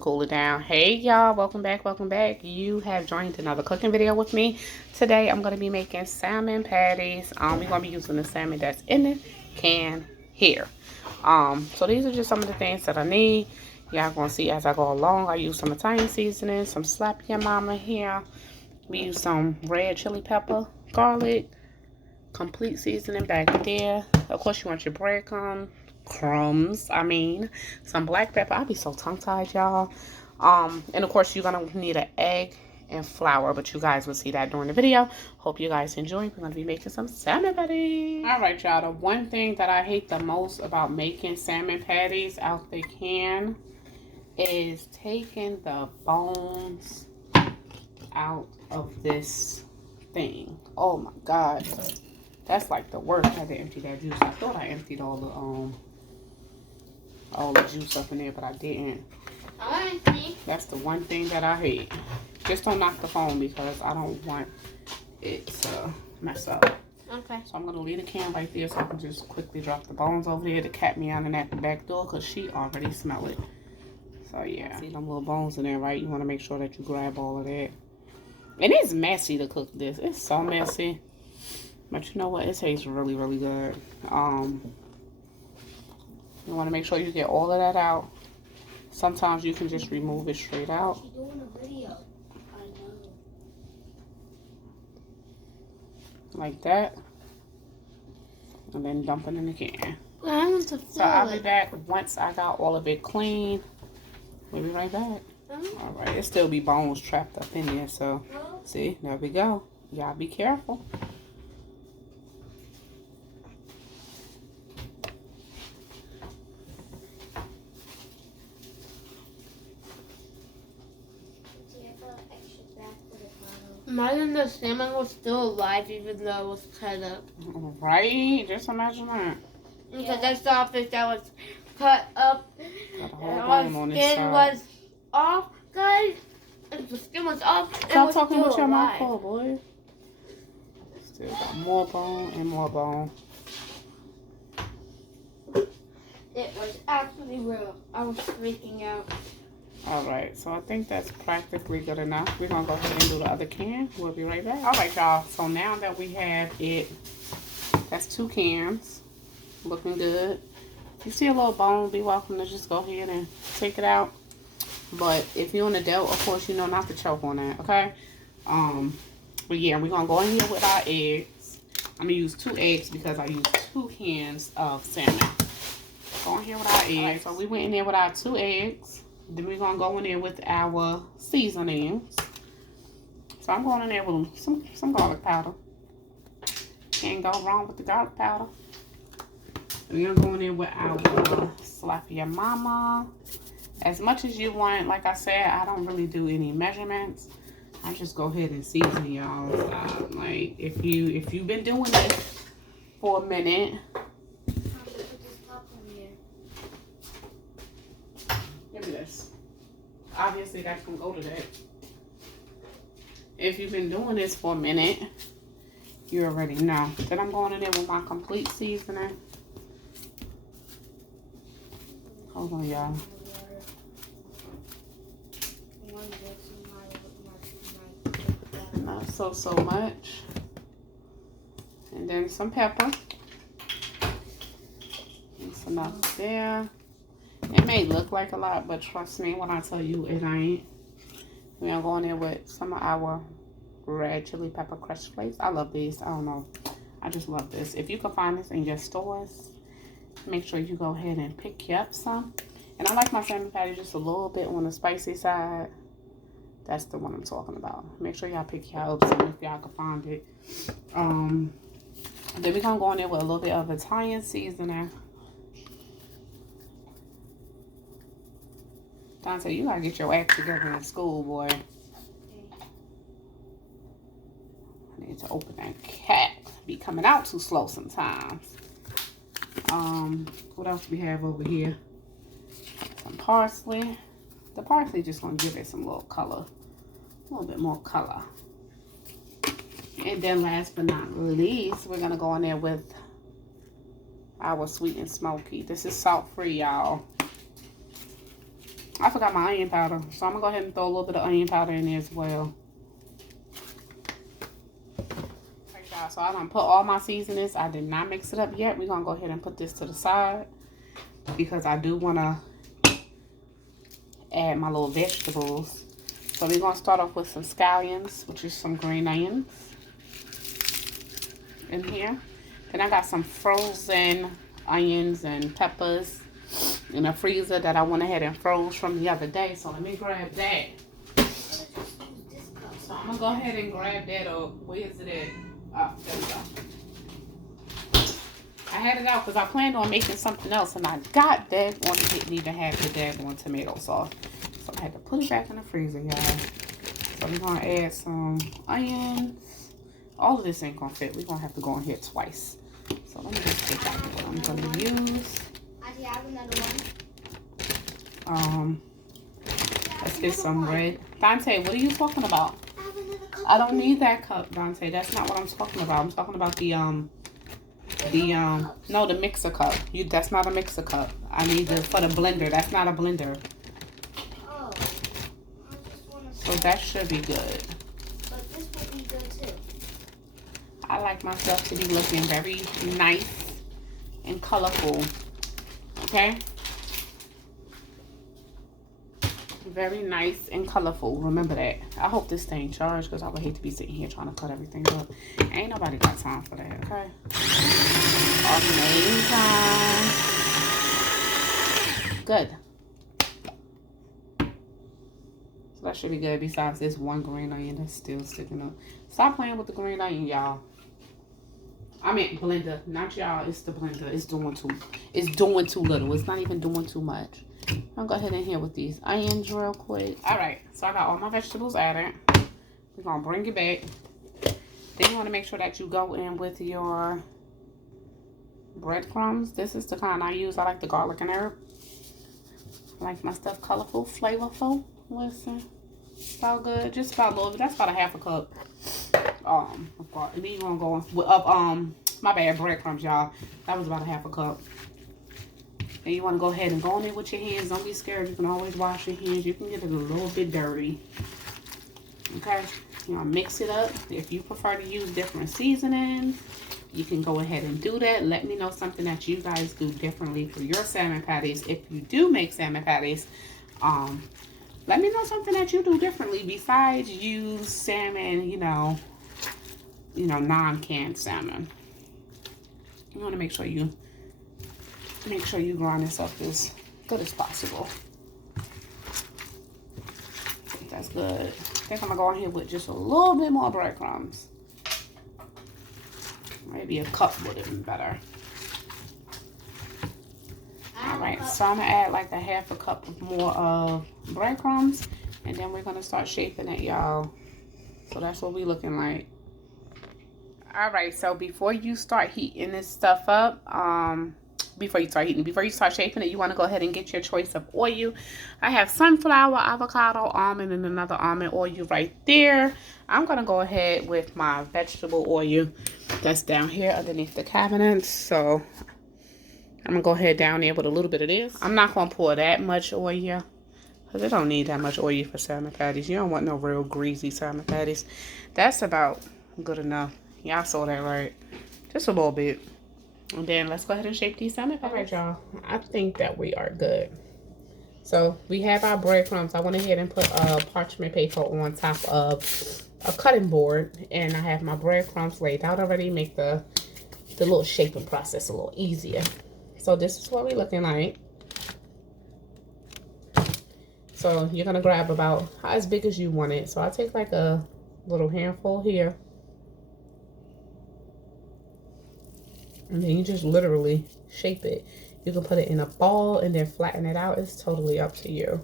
cool it down. Hey y'all, welcome back. You have joined another cooking video with me. Today I'm going to be making salmon patties. We're going to be using the salmon that's in the can here. So these are just some of the things that I need. Y'all going to see as I go along. I use some Italian seasoning, some slap your mama here. We use some red chili pepper, garlic, complete seasoning back there. Of course you want your breadcrumbs, some black pepper. I'll be so tongue-tied, y'all. And of course you're gonna need an egg and flour, but you guys will see that during the video. Hope you guys enjoy. We're gonna be making some salmon patties. All right, y'all, the one thing that I hate the most about making salmon patties out the can is taking the bones out of this thing. Oh my god, that's like the worst. I had to empty that juice. I thought I emptied all the juice up in there, but I didn't. That's the one thing that I hate. Just don't knock the phone because I don't want it to mess up. Okay. So I'm gonna leave the can right there so I can just quickly drop the bones over there. The cat meowing at the back door because she already smell it. So yeah, see them little bones in there, right? You want to make sure that you grab all of that. And it's messy to cook this. It's so messy. But you know what? It tastes really, really good. You want to make sure you get all of that out. Sometimes you can just remove it straight out. She's doing a video. I know. Like that. And then dump it in the can. I want to So I'll be back once I got all of it clean. We'll be right back. Alright, it still be bones trapped up in there. So, see, there we go. Y'all be careful. Imagine the salmon was still alive even though it was cut up. Right? Just imagine that. Because I saw a fish that was cut up. Got and the skin was off, guys. And the skin was off. Stop talking with your mouth full, boy. Still got more bone and more bone. It was actually real. I was freaking out. Alright, so I think that's practically good enough. We're going to go ahead and do the other can. We'll be right back. Alright, y'all. So now that we have it, that's 2 cans. Looking good. If you see a little bone, be welcome to just go ahead and take it out. But if you're an adult, of course, you know not to choke on that, okay? But yeah, we're going to go in here with our eggs. I'm going to use 2 eggs because I used 2 cans of salmon. Go in here with our eggs. Right, so we went in there with our 2 eggs. Then we're going to go in there with our seasonings. So I'm going in there with some garlic powder. Can't go wrong with the garlic powder. We're going to go in there with our slap your mama. As much as you want. Like I said, I don't really do any measurements. I just go ahead and season y'all. Like if you've been doing this for a minute. Give me this. Obviously that's gonna go to that. If you've been doing this for a minute, you already know. Then I'm going in there with my complete seasoning. Hold on, y'all. Not so much. And then some pepper. That's enough there. It may look like a lot, but trust me when I tell you it ain't. We're going to go in there with some of our red chili pepper crushed flakes. I love these. I don't know. I just love this. If you can find this in your stores, make sure you go ahead and pick you up some. And I like my salmon patty just a little bit on the spicy side. That's the one I'm talking about. Make sure y'all pick y'all up some if y'all can find it. Then we're going to go in there with a little bit of Italian seasoning. Dante, you gotta get your act together in school, boy. I need to open that cat. Be coming out too slow sometimes. What else do we have over here? Some parsley. The parsley just gonna give it some little color. A little bit more color. And then last but not least, we're gonna go in there with our sweet and smoky. This is salt free, y'all. I forgot my onion powder, so I'm gonna go ahead and throw a little bit of onion powder in there as well. Alright, y'all, so I done put all my seasonings. I did not mix it up yet. We're gonna go ahead and put this to the side because I do wanna add my little vegetables. So we're gonna start off with some scallions, which is some green onions in here. Then I got some frozen onions and peppers in the freezer that I went ahead and froze from the other day. So let me grab that. So I'm gonna go ahead and grab that up. Where is it at? Oh, there we go. I had it out because I planned on making something else and I got that one. Didn't even have the daggone tomato sauce. So I had to put it back in the freezer, y'all. So we're gonna add some onions. All of this ain't gonna fit. We're gonna have to go in here twice. So let me just pick out what I'm gonna use. I have another one. Let's get some red. Dante, what are you talking about? I don't need that cup, Dante. That's not what I'm talking about. I'm talking about no, the mixer cup. That's not a mixer cup. I need for the blender. That's not a blender. Oh. So that should be good. But this would be good too. I like my stuff to be looking very nice and colorful. Okay? Very nice and colorful. Remember that. I hope this thing charged because I would hate to be sitting here trying to cut everything up. Ain't nobody got time for that, okay? Amazing. Good. So that should be good besides this one green onion that's still sticking up. Stop playing with the green onion, y'all. I meant blender, not y'all. It's the blender. It's doing too little. It's not even doing too much. I'll go ahead in here with these onions real quick. All right, so I got all my vegetables added. We're gonna bring it back. Then you want to make sure that you go in with your breadcrumbs. This is the kind I use. I like the garlic and herb. I like my stuff colorful, flavorful. Listen, it's all good. Just about a little bit. That's about a half a cup. Of course. And then you're gonna go with my bad, breadcrumbs, y'all. That was about a half a cup. And you want to go ahead and go in there with your hands. Don't be scared. You can always wash your hands. You can get it a little bit dirty. Okay? You want to mix it up. If you prefer to use different seasonings, you can go ahead and do that. Let me know something that you guys do differently for your salmon patties. If you do make salmon patties, let me know something that you do differently besides use salmon, you know, non-canned salmon. You want to make sure you grind this up as good as possible. That's good. I think I'm gonna go in here with just a little bit more breadcrumbs. Maybe a cup would have been better. All right, so I'm gonna add like a half a cup more of breadcrumbs, and then we're gonna start shaping it, y'all. So that's what we looking like. All right, so before you start heating this stuff up, before you start shaping it, you want to go ahead and get your choice of oil. I have sunflower, avocado, almond, and another almond oil right there. I'm going to go ahead with my vegetable oil that's down here underneath the cabinets. So I'm going to go ahead down there with a little bit of this. I'm not going to pour that much oil because it don't need that much oil for salmon patties. You don't want no real greasy salmon patties. That's about good enough. Y'all saw that, right? Just a little bit. And then let's go ahead and shape these salmon patties. All right, y'all. I think that we are good. So we have our breadcrumbs. I went ahead and put parchment paper on top of a cutting board. And I have my breadcrumbs laid out already. Make the little shaping process a little easier. So this is what we're looking like. So you're going to grab about as big as you want it. So I'll take like a little handful here. And then you just literally shape it. You can put it in a ball and then flatten it out. It's totally up to you.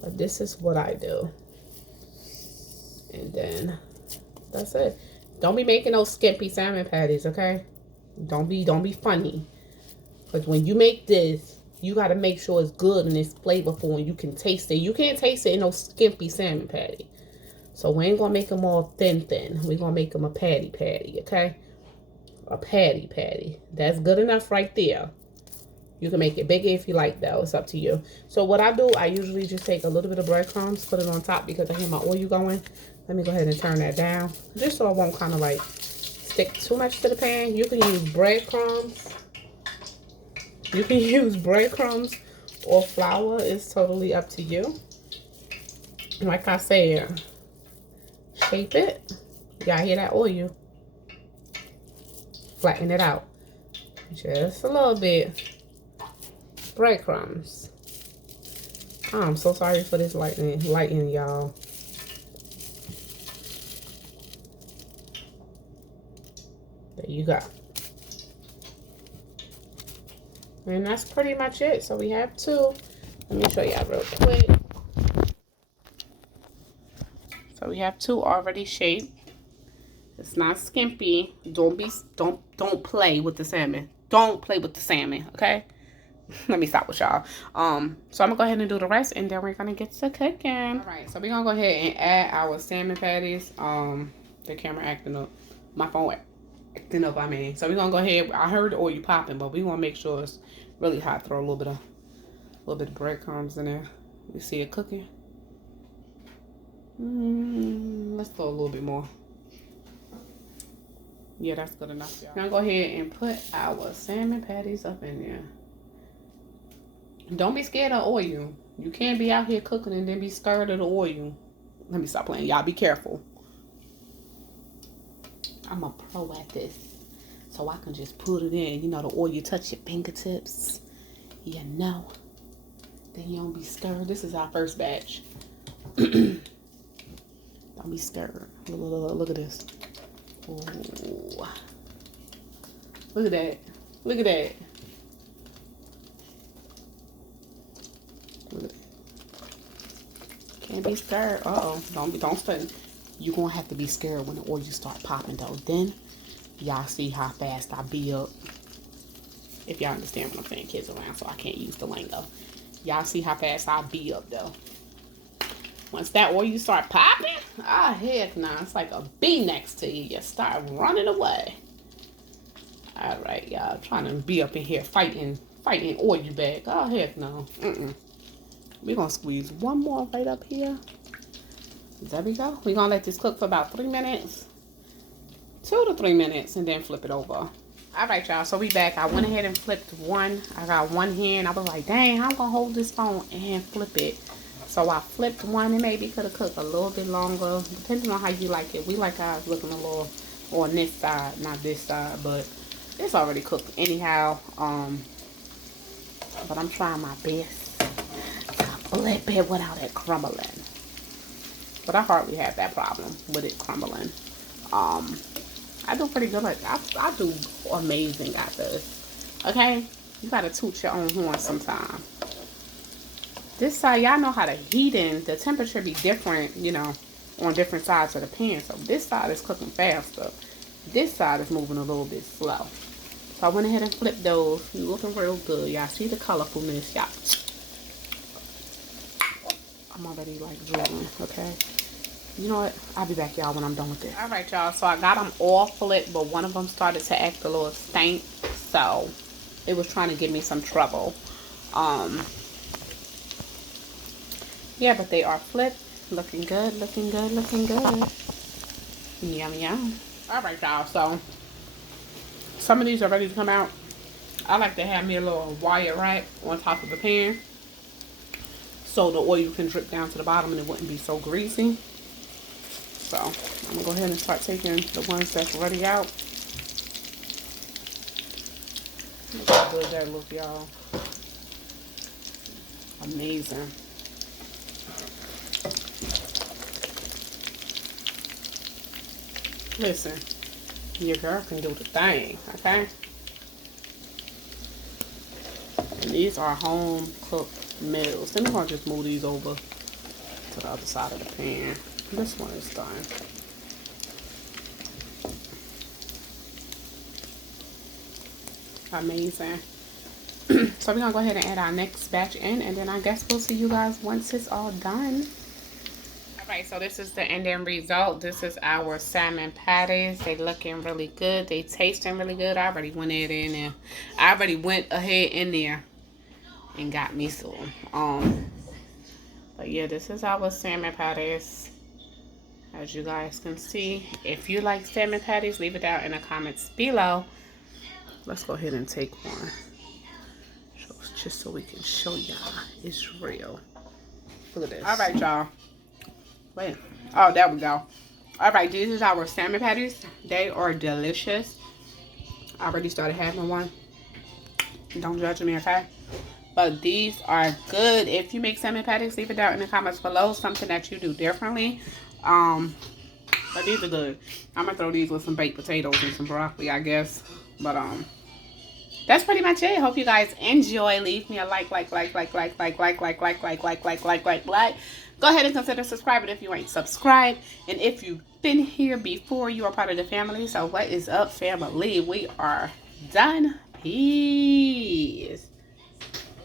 But this is what I do. And then that's it. Don't be making those skimpy salmon patties, okay? Don't be funny. But when you make this, you got to make sure it's good and it's flavorful and you can taste it. You can't taste it in no skimpy salmon patty. So we ain't going to make them all thin. We're going to make them a patty, okay? A patty. That's good enough right there. You can make it bigger if you like, though. It's up to you. So what I do, I usually just take a little bit of breadcrumbs, put it on top because I hear my oil going. Let me go ahead and turn that down, just so it won't kind of like stick too much to the pan. You can use breadcrumbs. You can use breadcrumbs or flour. It's totally up to you. Like I said, shape it. Y'all hear that oil? Flatten it out. Just a little bit. Breadcrumbs. I'm so sorry for this lighting, y'all. There you go. And that's pretty much it. So we have 2. Let me show y'all real quick. So we have 2 already shaped. It's not skimpy. Don't play with the salmon. Don't play with the salmon, okay? Let me stop with y'all. So I'm gonna go ahead and do the rest, and then we're gonna get to cooking. All right, so we're gonna go ahead and add our salmon patties. The camera acting up. My phone acting up, I mean. So we're gonna go ahead. I heard the oil popping, but we wanna make sure it's really hot. Throw a little bit of breadcrumbs in there. You see it cooking. Let's throw a little bit more. Yeah, that's good enough, y'all. Now go ahead and put our salmon patties up in there. Don't be scared of oil. You can't be out here cooking and then be scared of the oil. Let me stop playing. Y'all be careful. I'm a pro at this. So I can just put it in. You know, the oil touch your fingertips. You know. Then you don't be scared. This is our first batch. Don't be scared. Look at this. Ooh. Look at that. Look at that. Look at that. Can't be scared. Uh-oh. Don't study. You're gonna have to be scared when the oil start popping though. Then y'all see how fast I be up. If y'all understand what I'm saying, kids around, so I can't use the lingo. Y'all see how fast I be up though. Once that oil start popping, heck nah, it's like a bee next to you. You start running away. All right, y'all, trying to be up in here fighting oil back. Oh heck no. We're gonna squeeze one more right up here. There we go. We're gonna let this cook for about 3 minutes, 2 to 3 minutes, and then flip it over. All right, y'all, so we back. I went ahead and flipped one. I got one hand. I was like, dang, I'm gonna hold this phone and flip it. So I flipped one, and maybe could have cooked a little bit longer, depending on how you like it. We like ours looking a little on this side, not this side, but it's already cooked anyhow. But I'm trying my best to flip it without it crumbling. But I hardly have that problem with it crumbling. I do pretty good. I do amazing at this. Okay, you gotta toot your own horn sometime. This side, y'all know how the heating, the temperature be different, you know, on different sides of the pan. So this side is cooking faster. This side is moving a little bit slow. So I went ahead and flipped those. Looking real good. Y'all see the colorfulness, y'all. I'm already like drooling, okay? You know what? I'll be back, y'all, when I'm done with this. All right, y'all. So I got them all flipped, but one of them started to act a little stank. So it was trying to give me some trouble. Yeah, but they are flipped. Looking good, looking good, looking good. Yum, yum. All right, y'all. So some of these are ready to come out. I like to have me a little wire rack on top of the pan, so the oil can drip down to the bottom and it wouldn't be so greasy. So I'm gonna go ahead and start taking the ones that's ready out. Look how good that look, y'all. Amazing. Listen, your girl can do the thing, okay? And these are home cooked meals. Then we're gonna just move these over to the other side of the pan. This one is done. Amazing. So we're gonna go ahead and add our next batch in, and then I guess we'll see you guys once it's all done. Alright, so this is the ending result. This is our salmon patties. They looking really good. They tasting really good. I already went ahead in there. and got me some. But yeah, this is our salmon patties. As you guys can see, if you like salmon patties, leave it down in the comments below. Let's go ahead and take one, just so we can show y'all it's real. Look at this. All right, y'all. Wait. Oh, there we go. All right, these is our salmon patties. They are delicious. I already started having one. Don't judge me, okay? But these are good. If you make salmon patties, leave it down in the comments below. Something that you do differently. But these are good. I'm gonna throw these with some baked potatoes and some broccoli, I guess. But that's pretty much it. Hope you guys enjoy. Leave me a like. Go ahead and consider subscribing if you ain't subscribed. And if you've been here before, you are part of the family. So what is up, family? We are done. Peace.